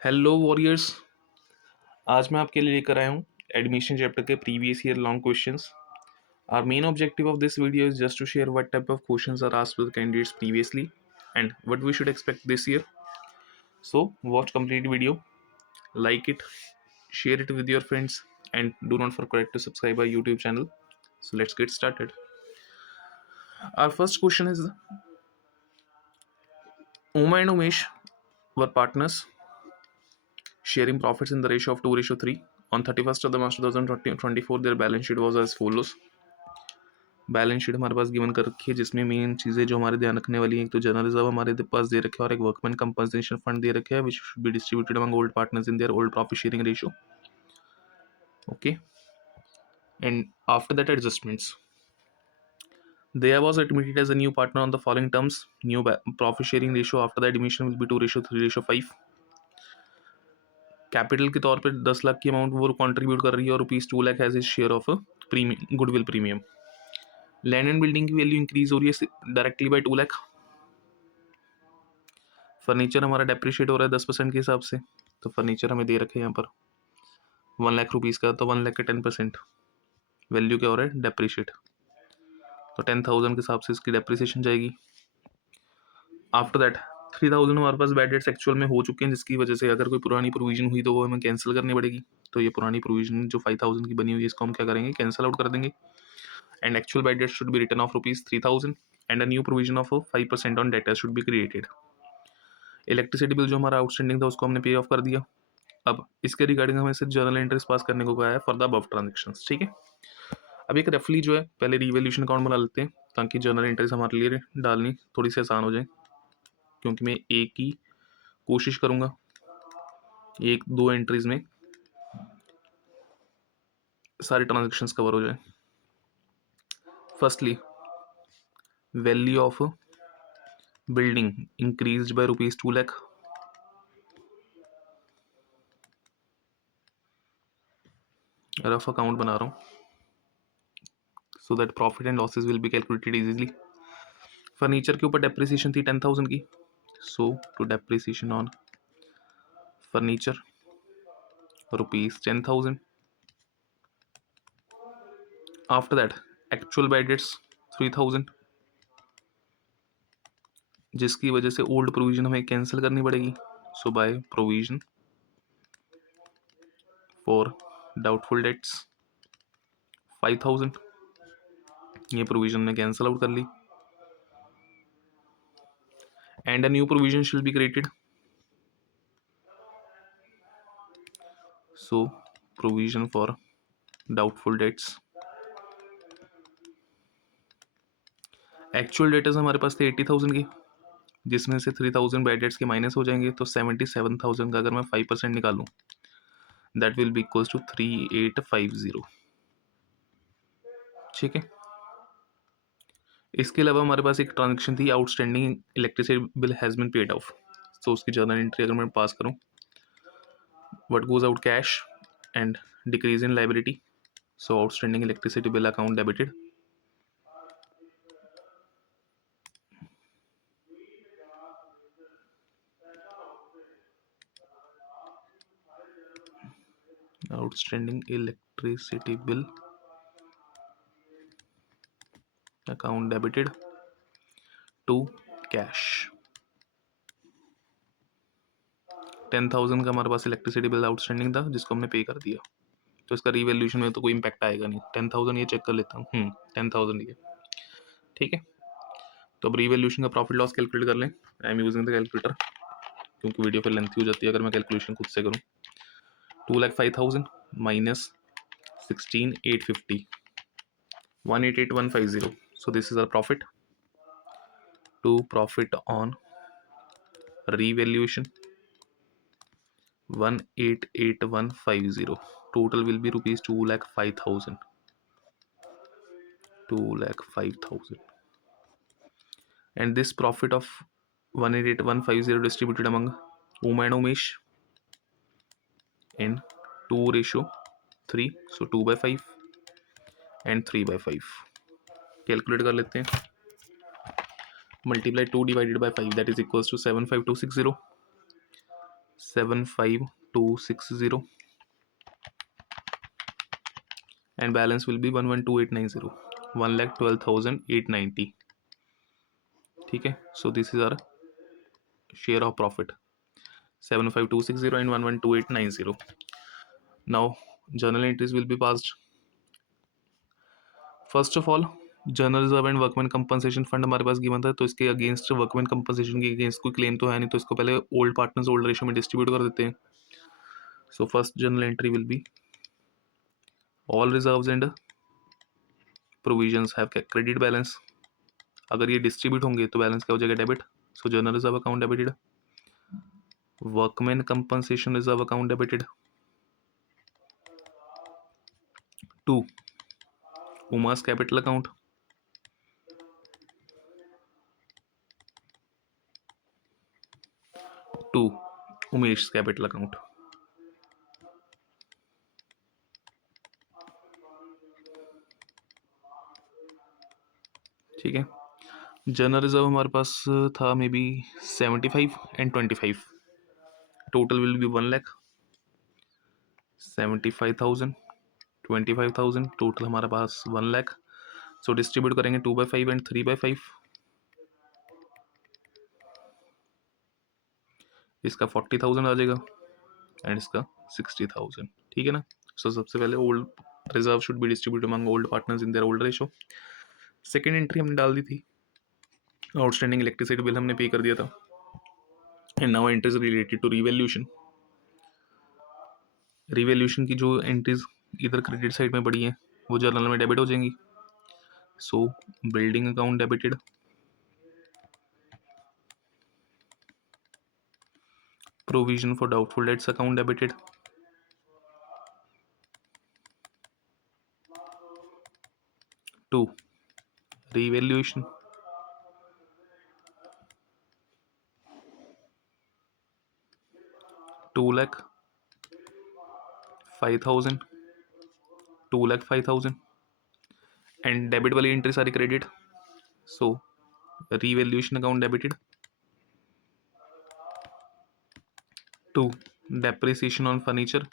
Hello warriors. आज मैं आपके लिए लेकर आया हूँ एडमिशन चैप्टर के previous year long questions. Our main objective of this video is just to share what type of questions are asked to the candidates previously and what we should expect this year. So watch complete video, like it, share it with your friends, and do not forget to subscribe our YouTube channel. So let's get started. Our first question is: Uma and Umesh were partners sharing profits in the ratio of 2:3. On 31st of the March 2024, their balance sheet was as follows. Balance sheet हमारे पास given कर रखी है जिसमें main चीज़ें जो हमारे ध्यान रखने वाली है, एक तो जनरल रिजर्व हमारे पास दे रखे हैं और एक वर्कमैन कंपनसेशन फंड दे रखे हैं which should be distributed among old partners in their old profit sharing ratio. Okay, and after that adjustments. There was admitted as a new partner on the following terms. New profit sharing ratio after the admission will be 2:3:5. Capital के तौर पर 10 लाख की amount वो contribute कर रही है और ₹2 lakh has is share of premium goodwill premium. Land and building की वैल्यू इंक्रीज हो रही है डायरेक्टली बाय 2 लाख. फर्नीचर हमारा डेप्रिशिएट हो रहा है 10% के हिसाब से, तो फर्नीचर हमें दे रखे हैं यहाँ पर 1 लाख रुपीज़ का, तो 1 लाख के 10% वैल्यू क्या हो रहा है डेप्रिशिएट, तो 10,000 के हिसाब से इसकी डेप्रिसिएशन जाएगी. आफ्टर दैट 3,000 हमारे पास बैड डेट्स एक्चुअल में हो चुके हैं, जिसकी वजह से अगर कोई पुरानी प्रोविजन हुई तो वो हमें कैंसिल करनी पड़ेगी. तो ये पुरानी प्रोविजन जो 5,000 की बनी हुई है इसको हम क्या करेंगे, कैंसिल आउट कर देंगे. And actual bad debt should be return of ₹3,000 and a new provision of 5% on debtor should be created. Electricity bill जो हमारा आउटस्टैंडिंग था उसको हमने पे ऑफ कर दिया. अब इसके रिगार्डिंग हमें सिर्फ जर्नल एंट्रीज पास करने को कहा है फॉर द अबव ट्रांजेक्शंस. ठीक है, अब एक रफली जो है पहले रिवैल्यूएशन अकाउंट बना लेते हैं ताकि जर्नल एंट्रीज हमारे लिए डालनी थोड़ी सी आसान हो जाए, क्योंकि मैं एक ही कोशिश करूंगा एक दो एंट्रीज में सारे ट्रांजेक्शन्स कवर हो जाए. Firstly value of building increased by ₹2 lakh. Rough account बना रहा हूँ so that profit and losses will be calculated easily. Furniture के ऊपर डेप्रिसिएशन थी 10,000 की, so to depreciation on furniture ₹10,000. after that actual bad debts 3,000, जिसकी वजह से ओल्ड प्रोविजन हमें कैंसिल करनी पड़ेगी. So by provision for doubtful debts 5,000, ये प्रोविजन ने कैंसिल आउट कर ली. And a new provision shall be created. So provision for doubtful debts. Actual debtors हमारे पास थे 80,000 की, जिसमें से 3,000 बैड डेट्स के माइनस हो जाएंगे, तो 77,000 का अगर मैं 5% निकालूं that will be equals to 3,850. ठीक है, इसके अलावा हमारे पास एक ट्रांजेक्शन थी outstanding electricity bill has been paid off. तो उसकी जर्नल एंट्री अगर मैं पास करूं, what goes out cash and decrease in liability. So outstanding electricity bill account debited. outstanding electricity bill account debited to cash. 10,000 का हमारे पास electricity bill outstanding था जिसको हमने पे कर दिया, तो इसका रिवैल्यूएशन में तो कोई इम्पैक्ट आएगा नहीं. 10,000 ये चेक कर लेता हूँ, 10,000 ये. ठीक है, तो अब रिवैल्यूएशन का प्रॉफिट लॉस कैलकुलेट कर लें. I am using the calculator क्योंकि वीडियो फिर लेंथी हो जाती है अगर मैं कैलकुलेशन खुद से करूँ. 2,05,000 minus 16,850 188,150. So this is our profit. To profit on revaluation 188,150. Total will be rupees 2,05,000. 2,05,000. And this profit of 188,150 distributed among Uma and Umesh in 2:3. So 2/5 and 3/5. Calculate कर लेते हैं. Multiply 2 divided by 5 that is equals to 75260. 75260 and balance will be 112890, 1,12,890. ठीक है, so this is our share of profit, 75260 and 112890. Now journal entries will be passed. First of all general reserve and workman compensation fund हमारे पास given था, तो इसके against workman compensation के against कोई claim तो है नहीं, तो इसको पहले ओल्ड पार्टनर्स ओल्ड रेशियो में डिस्ट्रीब्यूट कर देते हैं. So first general entry will be all reserves and provisions have credit balance. अगर ये डिस्ट्रीब्यूट होंगे तो बैलेंस क्या हो जाएगा, डेबिट. सो general reserve account debited, workman compensation reserve account debited. 2 Uma's capital account. 2 Umesh capital account. ठीक है, जनरल रिजर्व हमारे पास था may be 75 and 25, total will be 1,00,000. 75,000 25,000 टोटल हमारे पास 1,00,000. सो डिस्ट्रीब्यूट करेंगे 2/5 एंड 3/5. इसका 40,000 आ जाएगा एंड इसका 60,000. ठीक है ना. सो सबसे पहले old reserve should be distribute among old partners in their old ratio. Second entry हमने डाल दी थी, आउटस्टैंडिंग इलेक्ट्रिसिटी बिल हमने पे कर दिया था. And now entries related to revaluation. Revaluation की जो एंट्रीज इधर क्रेडिट साइड में पड़ी हैं वो जर्नल में डेबिट हो जाएंगी. सो building account debited, provision for doubtful dates account debited. 2 revaluation. 2,00,000 5,000 2,00,000 5,000 and debit वाली एंट्री सारी credit. So revaluation account debited. 2 depreciation on furniture.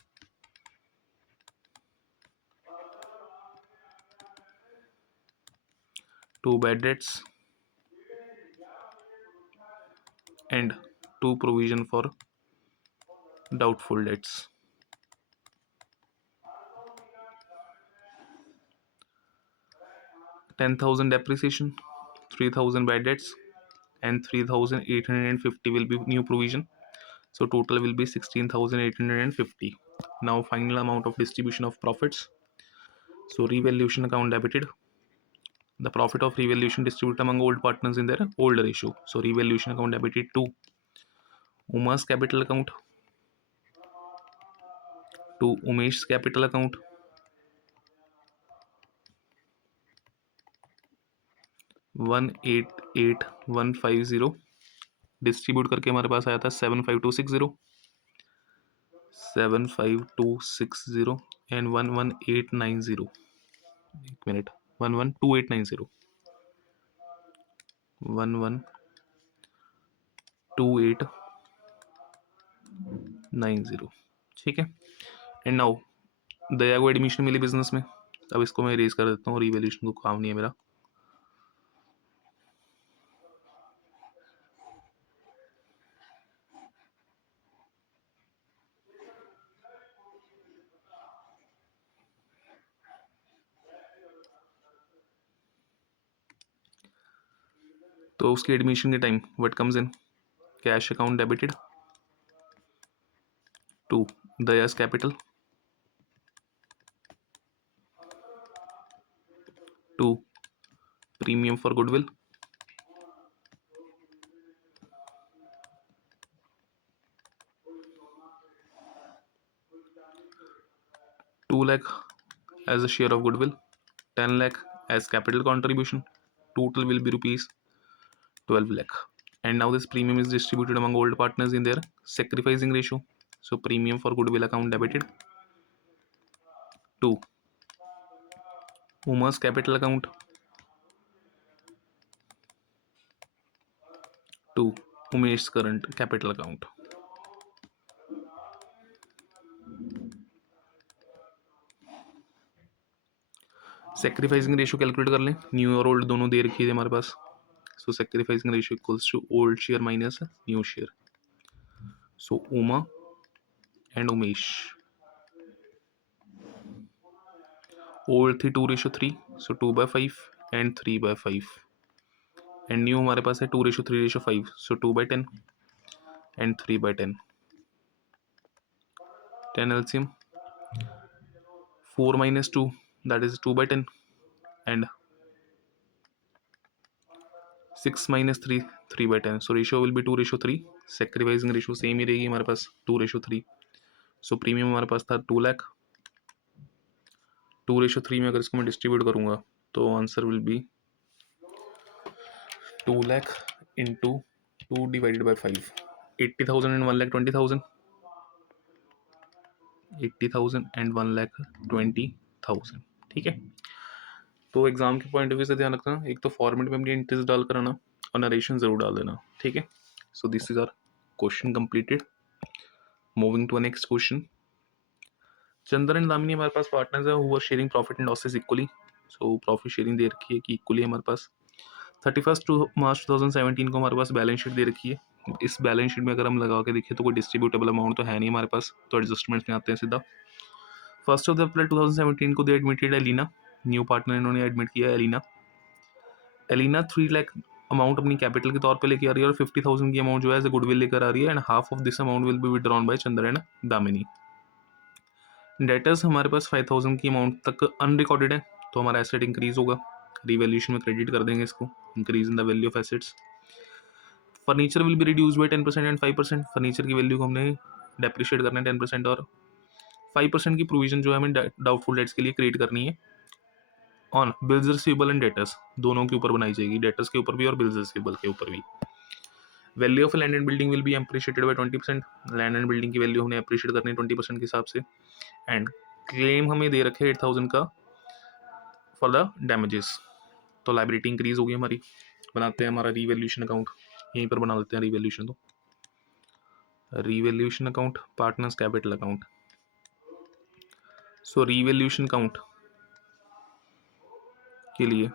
2 bad debts and 2 provision for doubtful debts. 10,000 depreciation, 3,000 bad debts and 3,850 will be new provision. So total will be 16,850. Now final amount of distribution of profits. So revaluation account debited. The profit of revaluation distributed among old partners in their old ratio. So revaluation account debited to Uma's capital account, to Umesh's capital account, 188,150 distribute करके हमारे पास आया था 75260, 75260 and 11890. एक minute, 112,890, 112,890. ठीक है. And now दया को admission मिली business में. अब इसको मैं इरेज कर देता हूँ, रिवैल्यूएशन को काम नहीं है मेरा. तो उसकी एडमिशन के time what comes in, cash account debited to Daya's capital, to premium for goodwill, 2 lakh as a share of goodwill, 10 lakh as capital contribution. Total will be rupees 12 lakh. And now this premium is distributed among old partners in their sacrificing ratio. So premium for goodwill account debited to Uma's capital account, to Umesh's current capital account. Sacrificing ratio calculate कर लें, new और old दोनों दे रखी है हमारे पास। So sacrificing ratio equals to old share minus new share. So Uma and Umesh, old थी 2:3, सो 2/5 and 3/5, and new हमारे पास है 2:3:5, सो 2/10 and 3/10। 10 LCM, 4 minus 2, that is 2/10, and 6 minus 3, 3/10. So ratio will be 2:3. Sacrificing ratio same ही रहेगी हमारे पास 2:3. सो प्रीमियम हमारे पास था 2 लाख। 2:3 में अगर इसको मैं डिस्ट्रीब्यूट करूंगा तो answer will be 2 lakh into 2 divided by 5, 80,000 and 1,20,000, 80,000 and 1,20,000। ठीक है, तो एग्जाम के पॉइंट ऑफ व्यू से ध्यान रखना, एक तो फॉर्मेट में अपनी एंट्रीज डाल कर आना और नरेशन जरूर डाल देना। ठीक है, so this is our question completed. Moving to next question. Chander and Damini हमारे पास पार्टनर्स है who are sharing profit and losses equally. So profit sharing दे रखी है कि इक्वली हमारे पास। 31 मार्च 2017 को हमारे पास बैलेंस शीट दे रखी है। इस बैलेंस शीट में अगर हम लगा के देखें तो कोई डिस्ट्रीब्यूटेबल अमाउंट तो है नहीं हमारे पास, तो एडजस्टमेंट्स में आते हैं सीधा। 1 अप्रैल 2017 को दे एडमिटेड एलिना, न्यू पार्टनर इन्होंने एडमिट किया एलिना। एलिना 3 लाख अमाउंट अपनी कैपिटल के तौर पे लेके आ रही है और 50,000 की अमाउंट जो है एज ए गुडविल लेकर आ रही है, and half of this amount will be withdrawn bye Chandra and Damini. Debtors हमारे पास 5,000 की अमाउंट तक अनरिकॉर्डेड है, तो हमारा एसेट इंक्रीज होगा, रिवैल्यूएशन में क्रेडिट कर देंगे इसको, increase in the value of assets. Furniture will be reduce by 10% and 5%। Furniture की वैल्यू को हमने डेप्रिशिएट करना है 10%, और 5% की प्रोविजन जो है हमें डाउटफुल डेट्स के लिए क्रिएट करनी है on bills receivable and debtors, दोनों के ऊपर बनाई जाएगी, डेटर्स के ऊपर भी और बिल्स रिसीवेबल के ऊपर भी। Value of land and building will be appreciated by 20%। Land and building की वैल्यू हमने अप्रिशिएट करनी है 20% के हिसाब से। एंड क्लेम हमें दे रखे 8,000 का फॉर द डैमेजेस, तो लाइबिलिटी इंक्रीज होगी हमारी। बनाते हैं हमारा रीवैल्यूएशन अकाउंट, यहीं पर बना लेते हैं रीवैल्यूएशन। तो revaluation account, partners capital account. So revaluation account के लिए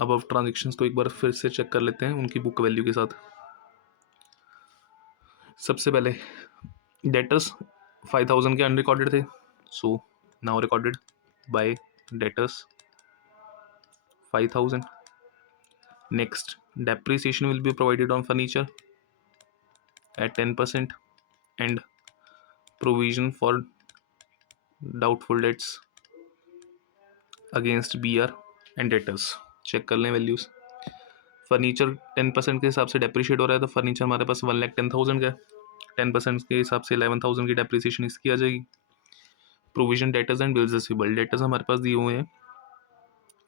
अब ट्रांजेक्शन्स को एक बार फिर से चेक कर लेते हैं उनकी बुक वैल्यू के साथ। सबसे पहले डेटर्स 5,000 के अनरिकॉर्डेड थे, so now recorded by debtors 5,000। Next, depreciation will be provided on furniture at 10% and provision for doubtful debts against BR and debtors। Check कर लें वैल्यूज। फर्नीचर 10% के हिसाब से डेप्रिशिएट हो रहा है, तो फर्नीचर हमारे पास 1,10,000 का है, 10% के हिसाब से 11,000 की डेप्रिसिएशन इसकी आ जाएगी। Provision debtors and bills receivable, debtors हमारे पास दिए हुए हैं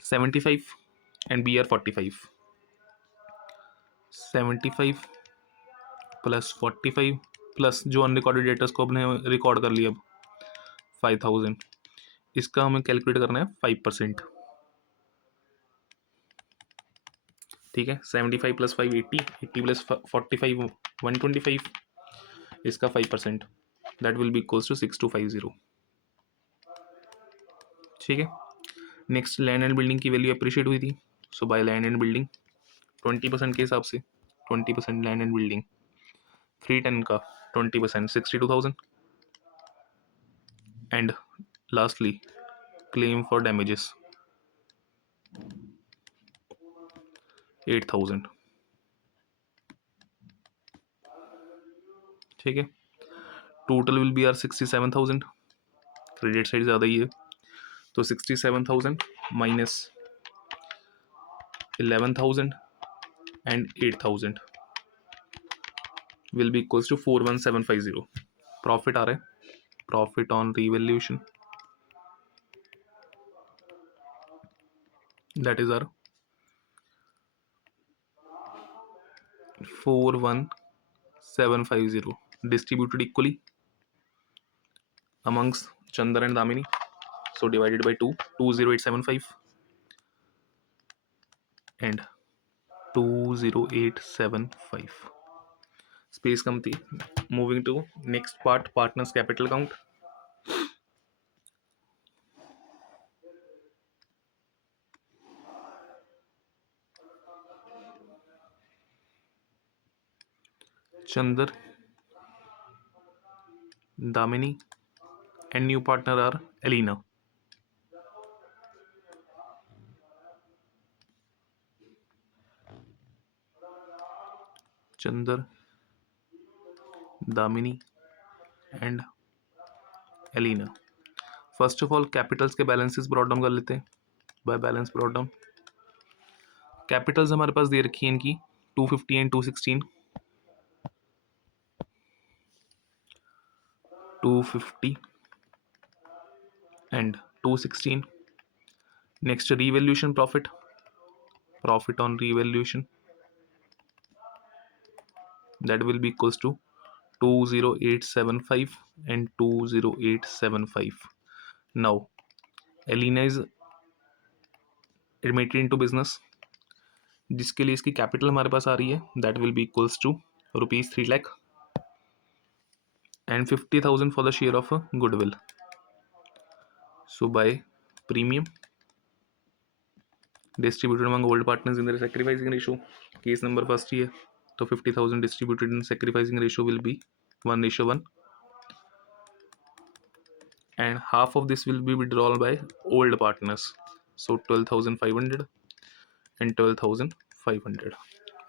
75 एंड BR 45। 75 प्लस 45 प्लस जो अनरिकॉर्डेड डेटर्स को अपने रिकॉर्ड कर लिया अब 5,000, इसका हमें कैलकुलेट करना है 5%। ठीक है, 75 प्लस 5 80, 80 प्लस 45 125, इसका 5%, that will be equals to 6250। ठीक है, नेक्स्ट लैंड एंड बिल्डिंग की वैल्यू अप्रिशिएट हुई थी, so by land and building 20% के हिसाब से 20% लैंड एंड बिल्डिंग 310 का 20% 62,000। And lastly claim for damages 8,000। ठीक है, total will be R 67,000, credit side ज़्यादा ही है, तो 67,000 minus 11,000 and 8,000 will be equals to 41,750। Profit आ रहा है, profit on revaluation, that is R 41,750 distributed equally amongst Chandar and Damini, so divided by 2, 20875 and 20875, space कम थी। Moving to next part, partners capital count। Chandar, Damini, and new partner are Elena. Chandar, Damini, and Elena. First of all Capitals के balances brought down कर लेते हैं bye balance brought down. Capitals हमारे पास दे रखी है इनकी 250 and 216. 250 and 216. Next, revaluation profit on revaluation, that will be equals to 20875 and 20875. Now Elena is admitted into business, जिसके लिए इसकी कैपिटल हमारे पास आ रही है, that will be equals to ₹3 lakh and 50,000 for the share of goodwill. So by premium distributed among old partners in their sacrificing ratio, case number first ही है, तो 50,000 distributed in sacrificing ratio will be 1:1, and half of this will be withdrawn by old partners, so 12,500 and 12,500.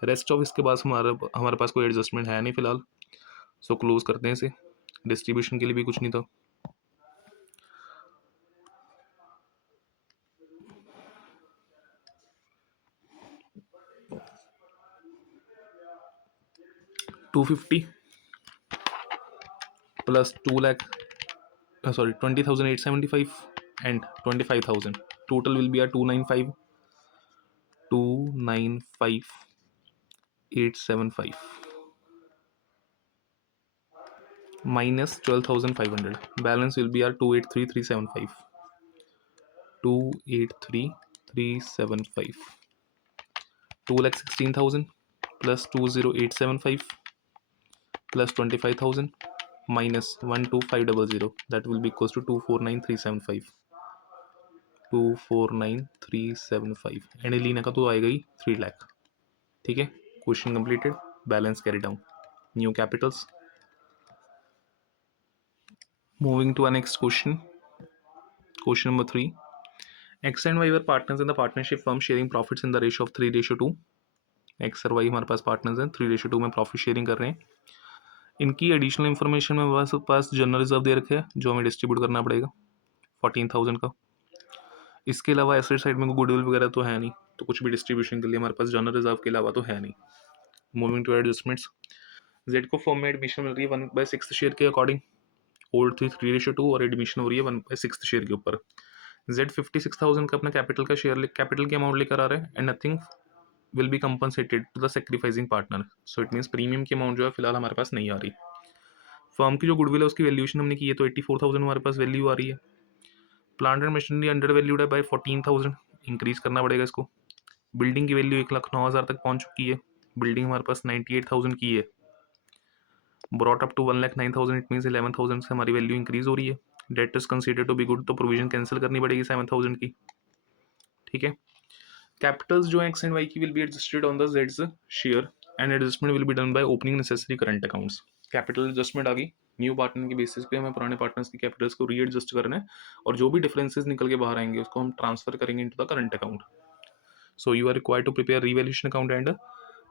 Rest of इसके पास हमारे पास कोई adjustment है नहीं फिलहाल, so close करते हैं इसे. डिस्ट्रीब्यूशन के लिए भी कुछ नहीं था. $250 plus 2 lakh, 20,875 and 25,000. Total will be a 295,875 minus 12,500. Balance will be our 283,375. 283,375. 2,16,000 plus 20875 plus 25,000 minus 12500, that will be equals to 249,375. 249,375 and Elina का तो आएगा ही 3 लाख. ठीक है, question completed. Balance carry down. New capitals. Moving to our next question. Question number 3. X and Y were partners in the partnership firm sharing profits in the ratio of 3:2. X और Y हमारे पास partners हैं, 3:2 में profit sharing कर रहे हैं. इनकी additional information में पास जनरल रिजर्व दे रखे हैं जो हमें डिस्ट्रीब्यूट करना पड़ेगा 14,000 का. इसके अलावा एसेट साइड में गुडविल वगैरह तो है नहीं, तो कुछ भी डिस्ट्रीब्यूशन के लिए हमारे पास जनरल रिजर्व के अलावा तो है नहीं. Moving to adjustments. जेड को फॉर्म में एडमिशन मिल रही है 1/6 शेयर के अकॉर्डिंग. ओल्ड थी 3:2 और एडमिशन हो रही है 1/6 शेयर के ऊपर. जेड 56,000 का अपना कैपिटल का शेयर कैपिटल के अमाउंट लेकर आ रहा है and nothing will be compensated to the sacrificing partner. So it means premium की अमाउंट जो है फिलहाल हमारे पास नहीं आ रही. फर्म की जो गुडविल है उसकी वैल्यूएशन हमने की है तो 84,000 हमारे पास वैल्यू आ रही है. Plant and machinery under valued है बाय 14,000, इंक्रीज करना पड़ेगा इसको. बिल्डिंग की वैल्यू 1,09,000 तक पहुंच चुकी है. बिल्डिंग हमारे पास 98,000 की है. Brought up to 1,09,000, it means 11,000 से हमारी वैल्यू इंक्रीज हो रही है. Debt is consider to be good, तो प्रोविजन कैंसिल करनी पड़ेगी 7,000 की. ठीक है. कैपिटल्स जो है एक्स एंड वाई की will be adjusted on the जेड्स share and adjustment will be done by opening necessary current accounts. Capital adjustment आ गई. न्यू पार्टनर की बेसिस पे हमें पुराने पार्टनर्स की कैपिटल्स को रीएडजस्ट करना है और जो भी डिफरेंसेस निकल के बाहर आएंगे उसको हम ट्रांसफर करेंगे into the current account. So you are required to prepare revaluation account and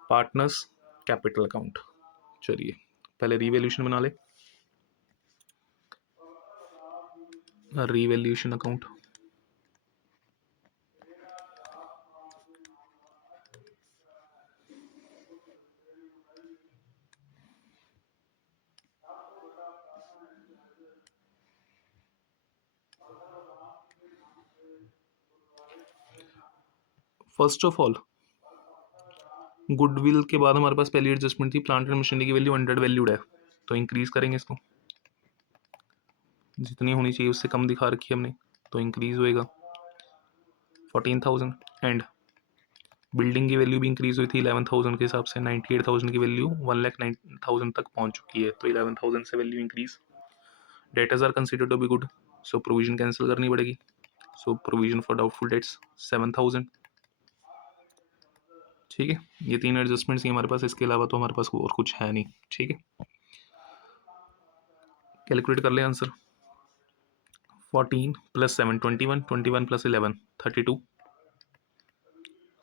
partners capital account. चलिए पहले रिवैल्यूएशन बना ले. Revaluation account. First of all goodwill के बाद हमारे पास पहली एडजस्टमेंट थी प्लांट एंड मशीनरी की वैल्यू 100 वैल्यूड है, तो इंक्रीज करेंगे इसको. जितनी होनी चाहिए उससे कम दिखा रखी है हमने, तो इंक्रीज होएगा 14,000. एंड बिल्डिंग की वैल्यू भी इंक्रीज हुई थी 11,000 के हिसाब से. 98,000 की वैल्यू 1,09,000 तक पहुंच चुकी है, तो 11,000 से value increase. Debtors are considered to be good, so provision cancel करनी पड़ेगी. सो प्रोविजन फॉर डाउटफुल डेट्स 7,000. ठीक है, ये 3 एडजस्टमेंट्स ही हमारे पास, इसके अलावा तो हमारे पास और कुछ है नहीं। ठीक है, कैलकुलेट कर लें आंसर। 14 + 7 21, 21 + 11 32।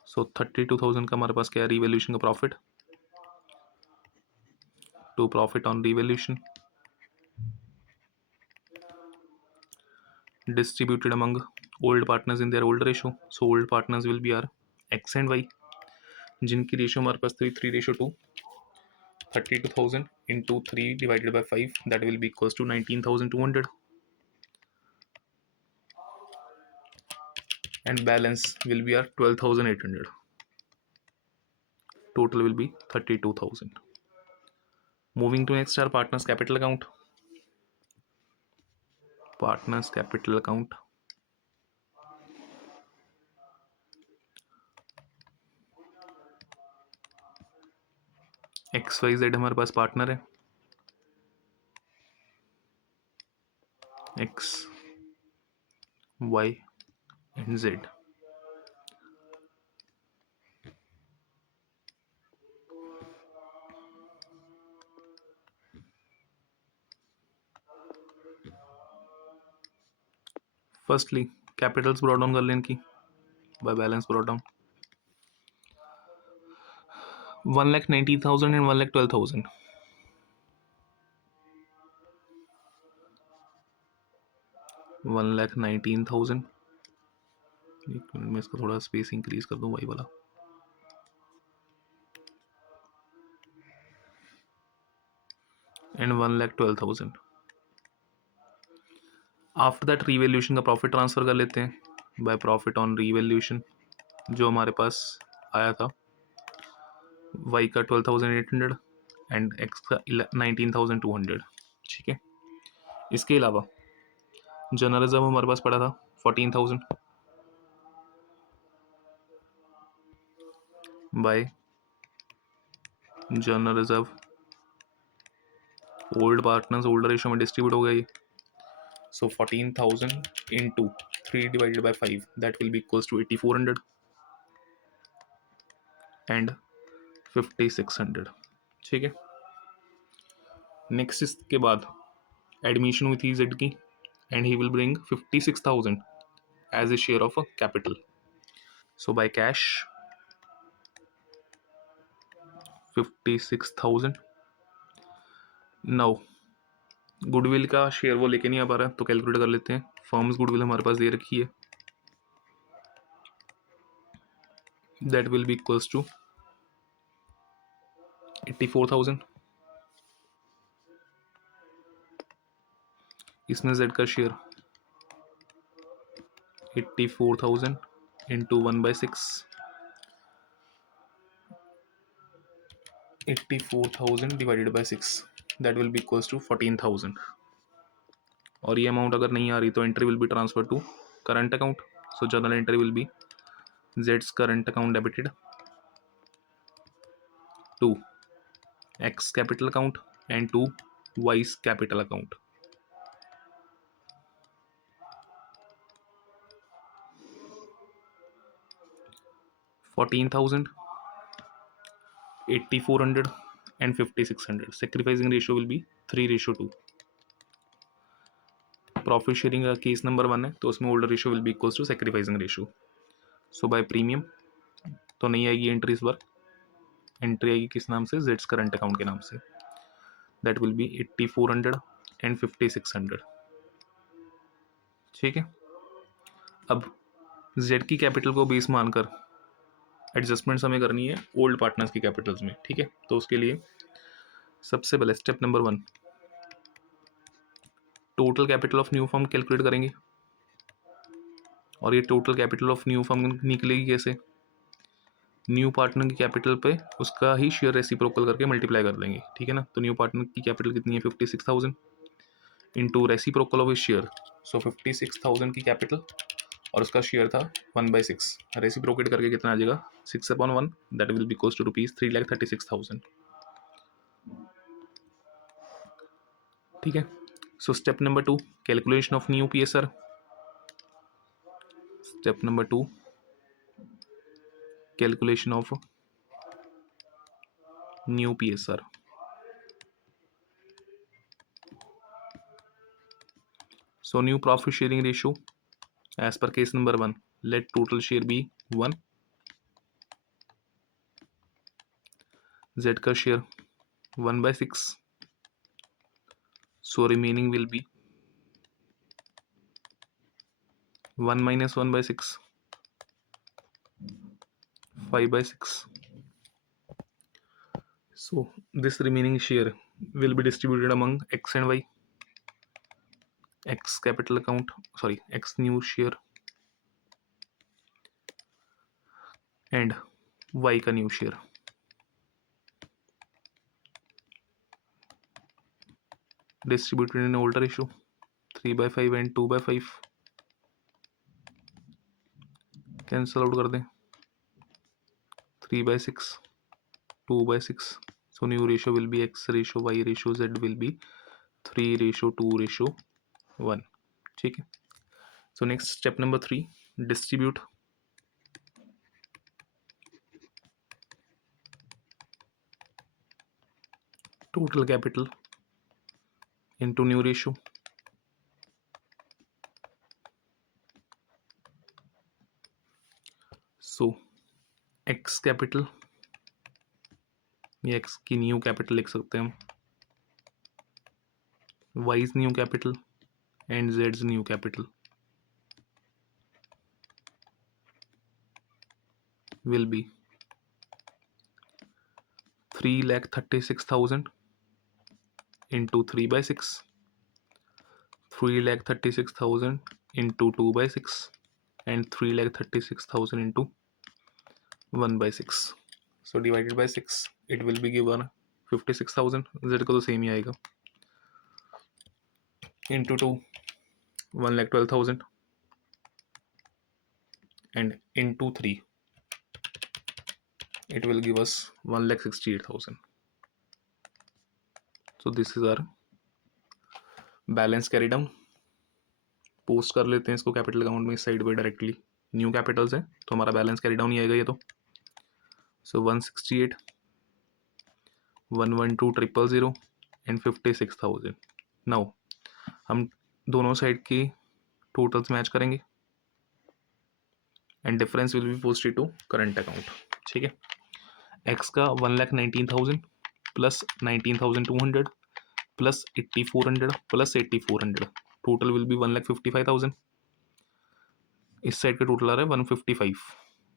सो 32,000 का हमारे पास क्या है, रिवैल्यूएशन का profit, to profit on revaluation distributed among old partners in their old ratio. So old partners will be our x and y, जिनकी रेशियो हमारे पास थी 3:2। 32,000 into 3 divided by 5, that will be equals to 19,200, and balance will be our 12,800. Total will be 32,000. Moving to next, our partners capital account. Partners capital account. XYZ हमारे पास partner है, X, Y and Z. Firstly Capitals brought down कर लें इनकी bye balance brought down. 1,90,000 and 1,12,000। 1,19,000। एक minute में इसका थोड़ा space increase कर दूं, वही वाला। एंड 1,12,000। आफ्टर दैट रीवैल्यूएशन का प्रॉफिट ट्रांसफर कर लेते हैं बाय प्रॉफिट ऑन रीवैल्यूएशन, जो हमारे पास आया था y का 12,800 एंड x का 19,200। ठीक है, इसके अलावा जनरल रिजर्व हमारे पास पड़ा था 14,000 bye general reserve old partners old ratio में डिस्ट्रीब्यूट हो गई। सो 14,000 into 3 divided by 5, that will be equals to 8,400 and 5,600। ठीक है, नेक्स्ट इसके बाद एडमिशन हुई थी जेड की, and he will bring 56,000 as a share of capital. So by cash 56,000। Now goodwill का शेयर वो लेके नहीं आ पा रहा है, तो कैलकुलेट कर लेते हैं। फर्म्स गुडविल हमारे पास दे रखी है, that will be equals to 84,000। इसमें जेड का share 84,000 into 1/6, 84,000 divided by 6, that will be equals to 14,000। और ये अमाउंट अगर नहीं आ रही तो entry will be transfer to current account. So journal entry will be जेड्स current account debited to X capital account and to Y's capital account. $14,000, 8,400 and 5,600। Sacrificing ratio will be 3:2। Profit sharing का case number 1 है, तो उसमें older ratio will be equals to sacrificing ratio. So by premium तो नहीं आएगी entry इस बार, entry आएगी किस नाम से, जेड्स करंट अकाउंट के नाम से, दैट विल बी 8,400 एंड 5,600। ठीक है, अब जेड की कैपिटल को बेस मानकर एडजस्टमेंट्स हमें करनी है ओल्ड पार्टनर्स की कैपिटल्स में। ठीक है, तो उसके लिए सबसे पहले step number 1, total capital of new firm calculate करेंगे। और ये total capital of new firm निकलेगी कैसे, न्यू पार्टनर की कैपिटल पे उसका ही शेयर रेसिप्रोकल करके मल्टीप्लाई कर देंगे। ठीक है ना, तो न्यू पार्टनर की कैपिटल कितनी है 56,000 इंटू रेसिप्रोकल ऑफ शेयर। सो 56,000 की कैपिटल और उसका शेयर था 1/6, रेसिप्रोकेट करके कितना आ जाएगा 6/1, that will be equals to rupees 3,36,000। ठीक है, so step number 2, calculation of new PSR। Step number 2, calculation of new PSR. So new profit sharing ratio as per case number 1, let total share be 1, Z का share 1/6, so remaining will be 1 minus 1/6, 5/6. So this remaining share will be distributed among X and Y. X capital account, sorry, X new share and Y का new share. Distributed in older ratio 3/5 and 2/5. Cancel out कर दें 3/6, 2/6. So new ratio will be X ratio Y ratio Z will be 3:2:1. ठीक है. So next step number 3, distribute total capital into new ratio. So X capital, ये X की new capital लिख सकते हैं हम, Y's new capital and Z's new capital will be 3,36,000 into 3/6, 3,36,000 into 2/6 and 3,36,000 into 1/6. So divided by 6 it will be given 56,000. Z को तो same ही आएगा, into 2 1,12,000 and into 3 it will give us 1,68,000. So this is our balance carry down. Post कर लेते हैं इसको capital account में इस side पे डायरेक्टली. न्यू कैपिटल्स है तो हमारा बैलेंस कैरी डाउन ही आएगा ये तो. सो 168, 112,000 एंड 56,000. नाउ हम दोनों साइड की टोटल्स मैच करेंगे and difference will be posted to current account. ठीक है. एक्स का 1,19,000 plus 19,200 plus 8,400 plus 8,400, total will be 1,55,000. इस साइड का टोटल आ रहा है 155.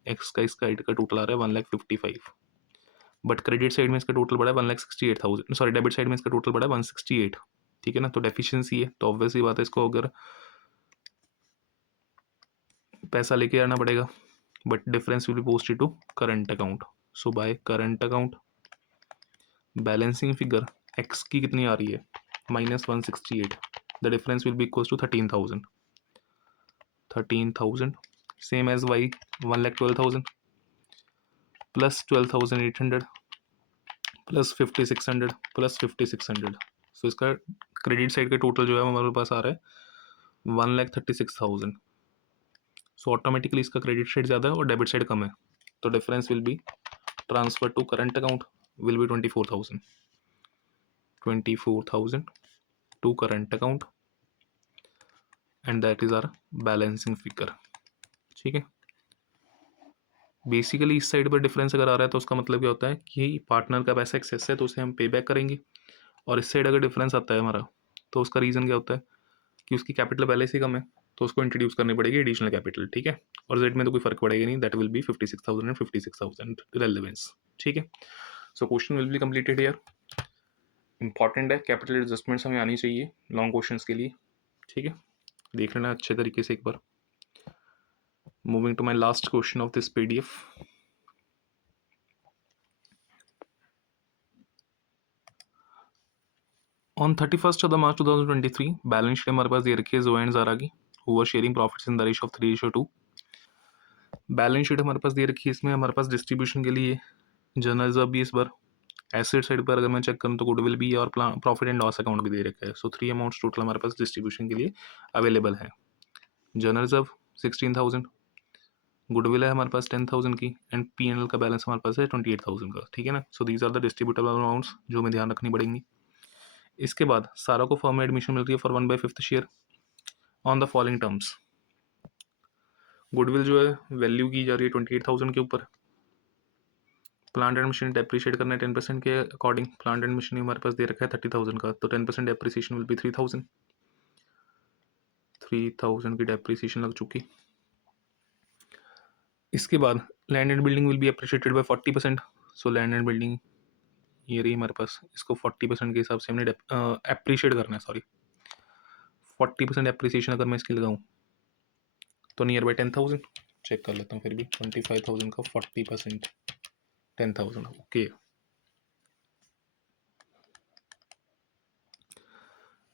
एक्स का इस साइड का टोटल आ रहा है 1,55. बट क्रेडिट साइड में इसका टोटल बढ़ा है 1,68,000. सॉरी, डेबिट साइड में इसका टोटल बढ़ा है 168. ठीक है ना. तो डेफिशिएंसी है तो ऑब्वियसली बात है इसको अगर पैसा लेके आना पड़ेगा. But difference will be posted to current account. So by current account balancing figure X की कितनी आ रही है -168. The difference will be equal to 13,000. Same as Y 1,12,000 plus 12,800 plus 5,600 plus 5,600. So इसका क्रेडिट साइड का टोटल जो है हमारे पास आ रहा है 1,36,000. सो ऑटोमेटिकली इसका क्रेडिट साइड ज़्यादा है और डेबिट साइड कम है. तो difference will be transfer to current account will be 24,000 to current account and that is our balancing figure. ठीक है. बेसिकली इस साइड पर डिफरेंस अगर आ रहा है तो उसका मतलब क्या होता है कि पार्टनर का पैसा एक्सेस है तो उसे हम पे बैक करेंगे. और इस साइड अगर डिफरेंस आता है हमारा तो उसका रीज़न क्या होता है कि उसकी कैपिटल पहले से कम है तो उसको इंट्रोड्यूस करनी पड़ेगी एडिशनल कैपिटल. ठीक है. और जेड में तो कोई फर्क पड़ेगा नहीं. That will B 56,000 and 56,000 relevance. ठीक है. So question will be completed here. Important है, कैपिटल एडजस्टमेंट्स हमें आनी चाहिए लॉन्ग क्वेश्चंस के लिए. ठीक है. देख लेना अच्छे तरीके से एक बार. Moving to my last question of this PDF. ऑन 31st of March 2023 balance sheet हमारे पास दे रखी है जो एंड ज़ारा की, who were sharing profits in the ratio of 3:2. Balance sheet हमारे पास दे रखी है. इसमें हमारे पास डिस्ट्रीब्यूशन के लिए जनरल रिजर्व भी इस बार. एसेट साइड पर अगर मैं चेक करूँ तो गुडविल भी है और प्रॉफिट एंड लॉस अकाउंट भी दे रखा है. सो 3 अमाउंट्स टोटल हमारे पास डिस्ट्रीब्यूशन के लिए अवेलेबल है. जनरल रिजर्व 16,000, गुडविल है हमारे पास 10,000 की, एंड P&L का बैलेंस हमारे पास है 28,000 का, ठीक है ना। So these are the distributable amounts जो हमें ध्यान रखनी पड़ेंगी। इसके बाद सारा को फर्म में एडमिशन मिल रही है for 1/5 share on the following terms. Goodwill जो है वैल्यू की जा रही है 28,000 के ऊपर। प्लांट एंड मशीनरी डेप्रिशिएट करना है 10% के अकॉर्डिंग। प्लांट एंड मशीनरी हमारे पास दे रखा है 30,000 का, तो 10% डेप्रिसिएशन विल बी 3,000। 3,000 की डेप्रिसिएशन लग चुकी। इसके बाद land and building will be appreciated by 40%। So land and building ये रही हमारे पास, इसको 40% के हिसाब से हमने अप्रिशिएट करना है, सॉरी 40% एप्रिसिएशन अगर मैं इसकी लगाऊं तो नियर बाई 10,000। चेक कर लेता हूँ फिर भी, 25,000 का 40% 10,000, okay.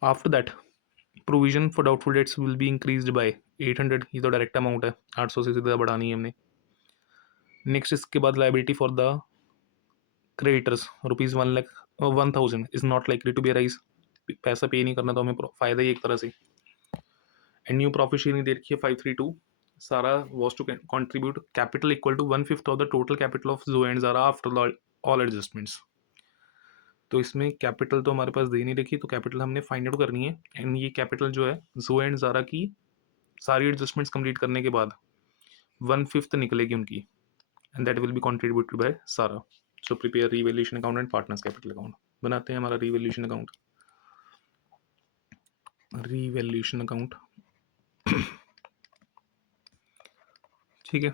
After that provision for doubtful dates will be increased by 800। ये तो डायरेक्ट अमाउंट है, 800 से ज़्यादा बढ़ानी है हमने। नेक्स्ट इसके बाद liability for the creditors rupees 1,00,000 is not likely to be arise. पैसा पे नहीं करना तो हमें फ़ायदा ही एक तरह से। एंड न्यू प्रॉफिट शेयरिंग दे रखी है 532। Sara was to contribute capital equal to 1/5 of the total capital of जो and Zara after all adjustments. तो इसमें कैपिटल तो हमारे पास दे नहीं रखी, तो कैपिटल हमने फाइंड आउट करनी है। एंड ये कैपिटल जो है जो एंड ज़ारा की सारी एडजस्टमेंट्स कंप्लीट करने के बाद 1/5 निकलेगी उनकी, and that will be contributed by Sara. So prepare revaluation account and partners capital account. बनाते हैं हमारा रीवैल्यूएशन अकाउंट। रीवैल्यूएशन अकाउंट ठीक है।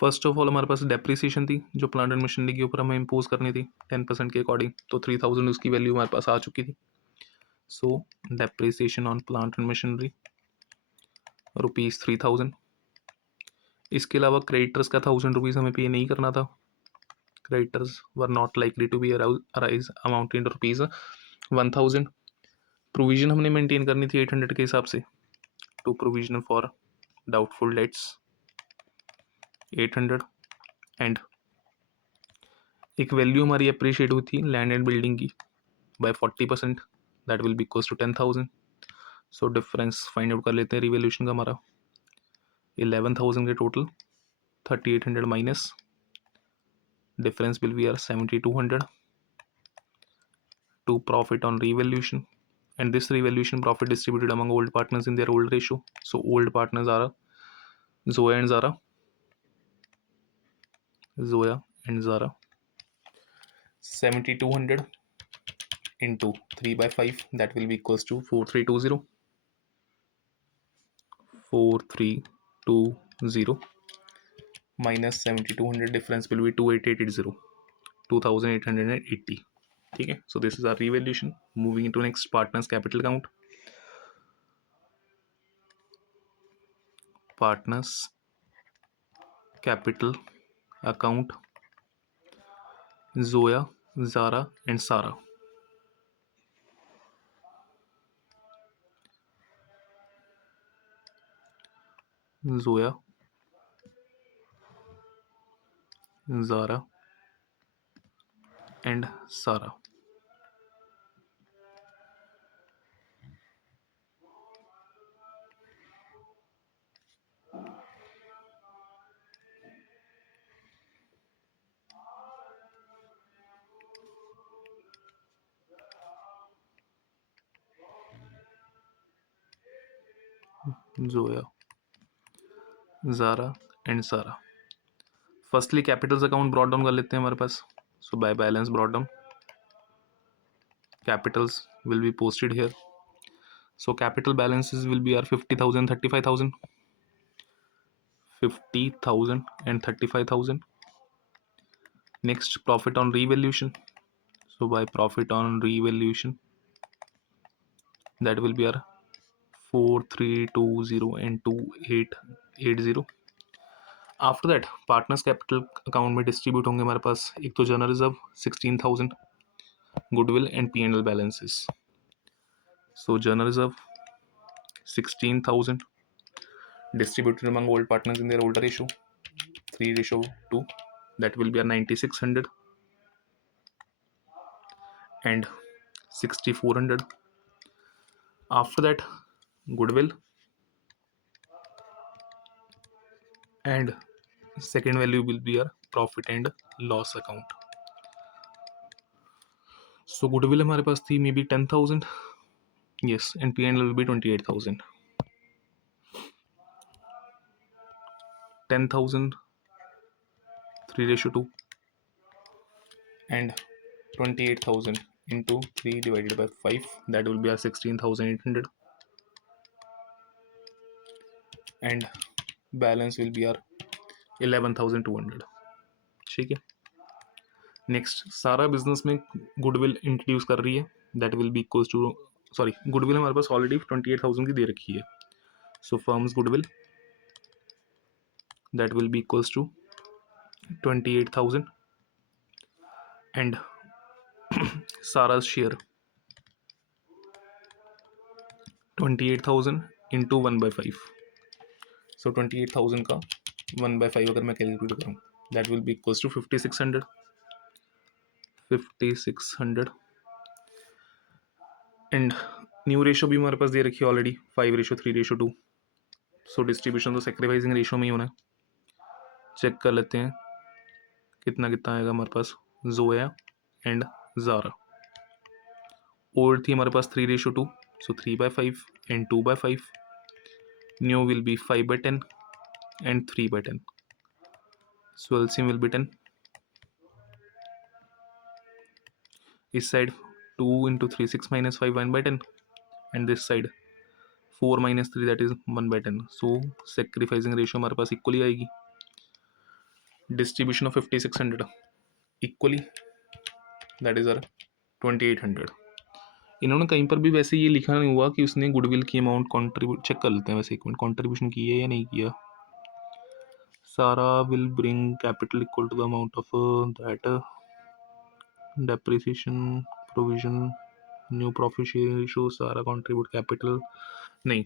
फर्स्ट ऑफ ऑल हमारे पास डेप्रिसिएशन थी जो प्लांट एंड मशीनरी के ऊपर हमें इम्पोज करनी थी 10% के अकॉर्डिंग, तो 3,000 उसकी वैल्यू हमारे पास आ चुकी थी। सो depreciation on plant and machinery ₹3,000। इसके अलावा क्रेडिटर्स का ₹1,000 हमें पे नहीं करना था। Creditors were not likely to be arise amount in ₹1,000। Provision हमने मेंटेन करनी थी 800 के हिसाब से, to provision for doubtful debts 800। And एक वैल्यू हमारी अप्रिशिएट हुई थी लैंड एंड बिल्डिंग की by 40%, that will be equals to 10,000। So difference find out कर लेते हैं रिवैल्यूएशन का हमारा। 11,000 के total 3,800 minus difference will be are 7,200 to profit on revaluation, and this revaluation profit distributed among old partners in their old ratio. So old partners are Zoya and Zara. Zoya and Zara. 7,200 into 3/5, that will be equals to 4,320. 4,320 minus 7,200, difference will be 28,880, 2,880. ठीक है, so this is our revaluation. Moving into next, partners capital account. Partners capital account, Zoya, Zara and Sara. Zoya, Zara and Sara. Zoya, Zara and Sara. Firstly capitals account brought down कर लेते हैं हमारे पास। So by balance brought down, capitals will be posted here. So capital balances will be R 50,000, 35,000, 50,000 and 35,000. Next, profit on revaluation. So by profit on revaluation, that will be our 4,320 and 2,880. After that partners capital account में distribute होंगे हमारे पास एक तो general reserve 16,000, goodwill and P&L balances. So general reserve 16,000 distributed among old partners in their older ratio 3:2, that will be a 9,600 and 6,400. After that goodwill, and second value will be our profit and loss account. So goodwill हमारे पास थी may be 10,000, yes, and P&L will be 28,000. 10,000 3:2 and 28,000 into 3 divided by 5, that will be our 16,800, and balance will be our 11,200. ठीक है. Next सारा business में goodwill introduce कर रही है, that will be equals to, sorry, goodwill हमारे पास already 28,000 की दे रखी है. So firm's goodwill that will be equals to 28,000 and Sara share 28,000 into 1/5. So 28,000 का 1/5 अगर मैं कैलकुलेट करूँ, that will be equals to 5,600. And new ratio भी हमारे पास दे रखी है ऑलरेडी, 5:3:2. सो डिस्ट्रीब्यूशन तो सेक्रीफाइसिंग रेशो में ही होना है. चेक कर लेते हैं कितना कितना आएगा हमारे पास. जोया एंड ज़ारा. ओल्ड थी हमारे पास 3:2, सो 3/5 and 2/5. New will be 5/10 and 3/10. So LCM will be 10. इस side 2 into 3 6 minus 5 1/10, and this side 4 minus 3 that is 1/10. so sacrificing ratio हमारे पास इक्वली आएगी. Distribution of 5,600 equally that is are 2,800. इन्होंने कहीं पर भी वैसे ये लिखा नहीं हुआ कि उसने गुडविल की अमाउंट कॉन्ट्रीब्यूट. चेक कर लेते हैं वैसे एक मिनट, कॉन्ट्रीब्यूशन की है या नहीं किया. Sara will bring capital equal to the amount of that depreciation provision new profit share ratio. Sara contribute capital नहीं.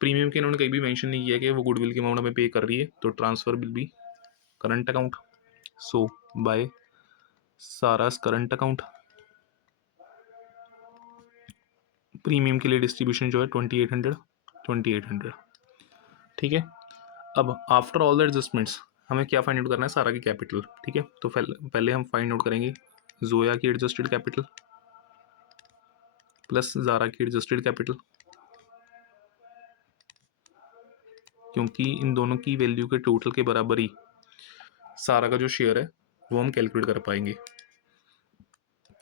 प्रीमियम के इन्होंने कहीं भी मेंशन नहीं किया कि वो गुडविल की अमाउंट हमें पे कर रही है, तो transfer will be current account. So by Sara's current account. Premium के लिए डिस्ट्रीब्यूशन जो है 2,800. ठीक है. अब आफ्टर ऑल द एडजस्टमेंट्स हमें क्या फाइंड आउट करना है, सारा की कैपिटल. ठीक है. तो पहले हम फाइंड आउट करेंगे जोया की एडजस्टेड कैपिटल प्लस ज़ारा की एडजस्टेड कैपिटल, क्योंकि इन दोनों की वैल्यू के टोटल के बराबर ही सारा का जो शेयर है वो हम कैलकुलेट कर पाएंगे,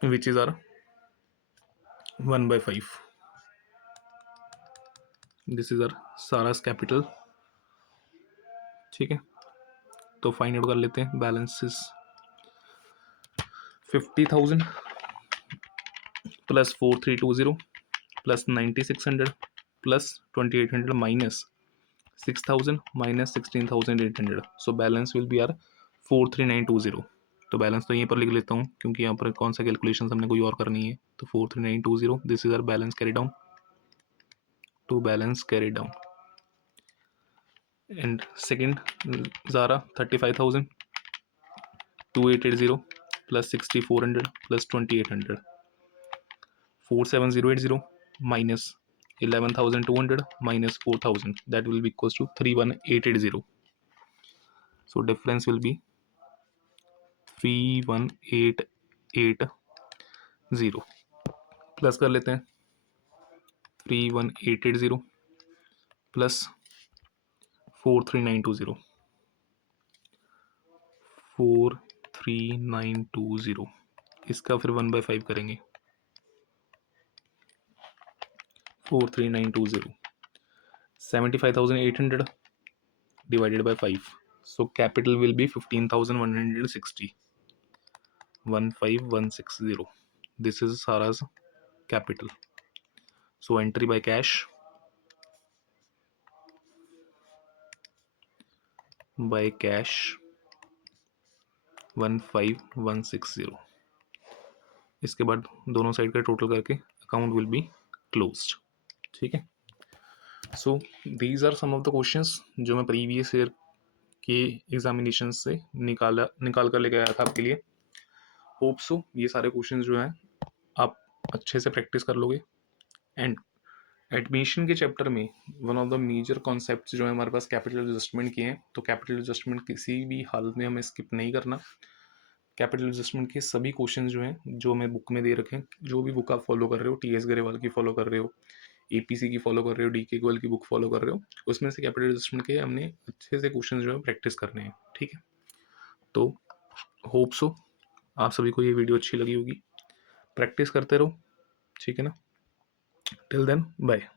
which is R 1/5. This is R Sara's capital. ठीक है. तो फाइंड आउट कर लेते हैं. Balance is 50,000 plus 4,320 plus 9,600 plus 2,800 minus 6,000 minus 16,800. So balance will be R 4,3920. तो बैलेंस तो यहीं पर लिख लेता हूँ क्योंकि यहाँ पर कौन सा कैलकुलेशन हमने कोई और करनी है. तो 4,3920 this is are balance carry down. To balance carry down. And second Zara 35,000 2,880 plus 6,400 plus 2,800 4,7,080 minus 11,200 minus 4,000, that will be equals to 31,880. so difference will be 3,1,880. Plus कर लेते हैं 3,1,880 प्लस 4,3,920 4,3,920. इसका फिर 1/5 करेंगे. 4,3,920 75,800 divided by 5. So capital will be 15,160. 15,160. This is Sara's capital. So entry by cash. By cash 15,160. इसके बाद दोनों side का टोटल करके अकाउंट विल बी क्लोज्ड. ठीक है. So these are some of the questions जो मैं प्रीवियस ईयर के एग्जामिनेशन से निकाल कर लेके आया था आपके लिए. होप सो ये सारे क्वेश्चंस जो हैं आप अच्छे से प्रैक्टिस कर लोगे. एंड एडमिशन के चैप्टर में one of the major concepts जो है हमारे पास कैपिटल एडजस्टमेंट के हैं, तो कैपिटल एडजस्टमेंट किसी भी हालत में हमें स्किप नहीं करना। कैपिटल एडजस्टमेंट के सभी क्वेश्चन जो हैं जो हमें बुक में दे रखे हैं, जो भी बुक आप फॉलो कर रहे हो, टीएस गरेवाल की फॉलो कर रहे हो, एपीसी की फॉलो कर रहे हो, डीके गोयल की बुक फॉलो कर रहे हो, उसमें से कैपिटल एडजस्टमेंट के हमने अच्छे से क्वेश्चन जो है प्रैक्टिस करने हैं। ठीक है, तो होप सो आप सभी को ये वीडियो अच्छी लगी होगी। प्रैक्टिस करते रहो, ठीक है ना। Till then bye.